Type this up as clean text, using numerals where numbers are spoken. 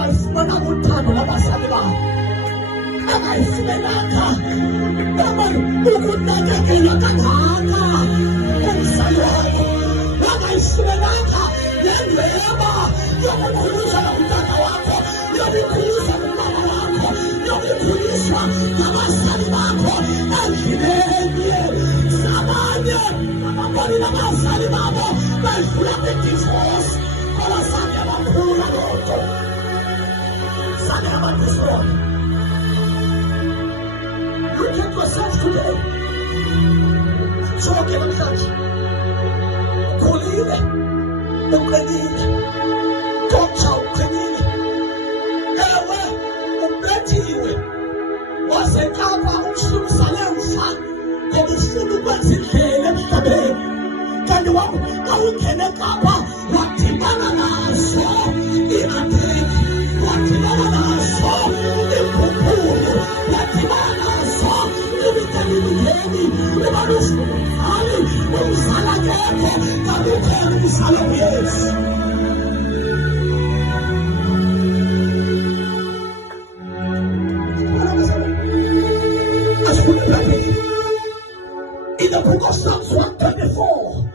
angayifumana uthando lwabazali bakho, angayifumenanga ukunakekelwa kangaka kumzali wakho, angayifumenanga nendleba yokukhulisa umntana wakho, yokukhulisa umntana wakho, yokukhuliswa ngabazali bakho endleleni zabanye ababoni nabazali babo bedlula kwi-divorce ngoba zange bakhula lonto, zange abadistroy. Look at yourself today. Sonke namhlanje ukhulile, uqinile, kodwa uqinile. Ewe ubethiwe, wasekapa umhlumsane mfa ngoba ufuna ukwenza indlela emhlabeni. Kanti awungene kapa wadibana naso i-attack, wadibana naso ikhukhulu, wadibana naso imiteliliteni, ibalufumali umzala ngekho kalukhona umzala uyesu. In the book of Psalms 124,